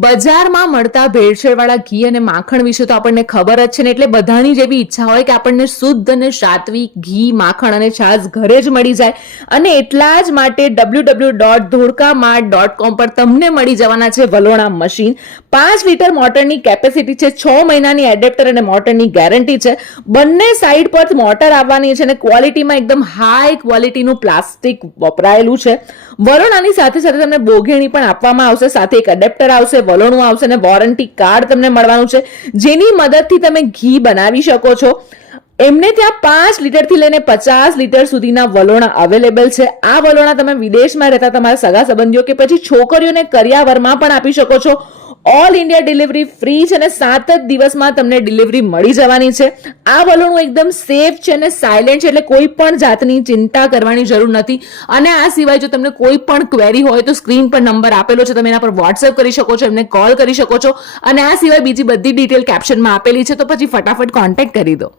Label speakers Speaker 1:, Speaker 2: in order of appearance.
Speaker 1: બજારમાં મળતા ભેળસેળવાળા ઘી અને માખણ વિશે તો આપણને ખબર જ છે ને, એટલે બધાની જેવી ઈચ્છા હોય કે આપણને શુદ્ધ અને સાત્વિક ઘી, માખણ અને છાશ ઘરે જ મળી જાય. અને એટલા જ માટે W W dot Dholkamart dot com પર તમને મળી જવાના છે વલોણા મશીન. પાંચ લીટર મોટરની કેપેસિટી છે, છ મહિનાની એડેપ્ટર અને મોટરની ગેરંટી છે. બંને સાઈડ પર મોટર આવવાની છે અને ક્વોલિટીમાં એકદમ હાઈ ક્વોલિટીનું પ્લાસ્ટિક વપરાયેલું છે. વલોણાની સાથે સાથે તમને બોઘેણી પણ આપવામાં આવશે, સાથે એક એડેપ્ટર આવશે વલોણું આવશે અને વોરંટી કાર્ડ તમને મળવાનું છે. જેની મદદથી તમે ઘી બનાવી શકો છો. એમને ત્યાં પાંચ લીટરથી લઈને પચાસ લીટર સુધીના વલોણા અવેલેબલ છે. આ વલોણા તમે વિદેશમાં રહેતા તમારા સગા સંબંધીઓ કે પછી છોકરીઓને કરિયાવરમાં પણ આપી શકો છો. ઓલ ઇન્ડિયા ડિલિવરી ફ્રી છે અને સાત જ દિવસમાં તમને ડિલિવરી મળી જવાની છે. આ વલણું એકદમ સેફ છે અને સાયલેન્ટ છે એટલે કોઈ પણ જાતની ચિંતા કરવાની જરૂર નથી. અને આ સિવાય જો તમને કોઈ પણ ક્વેરી હોય તો સ્ક્રીન પર નંબર આપેલો છે. તમે એના પર વોટ્સએપ કરી શકો છો, એમને કોલ કરી શકો છો. અને આ સિવાય બીજી બધી ડિટેલ કેપ્શનમાં આપેલી છે. તો પછી ફટાફટ કોન્ટેક્ટ કરી દો.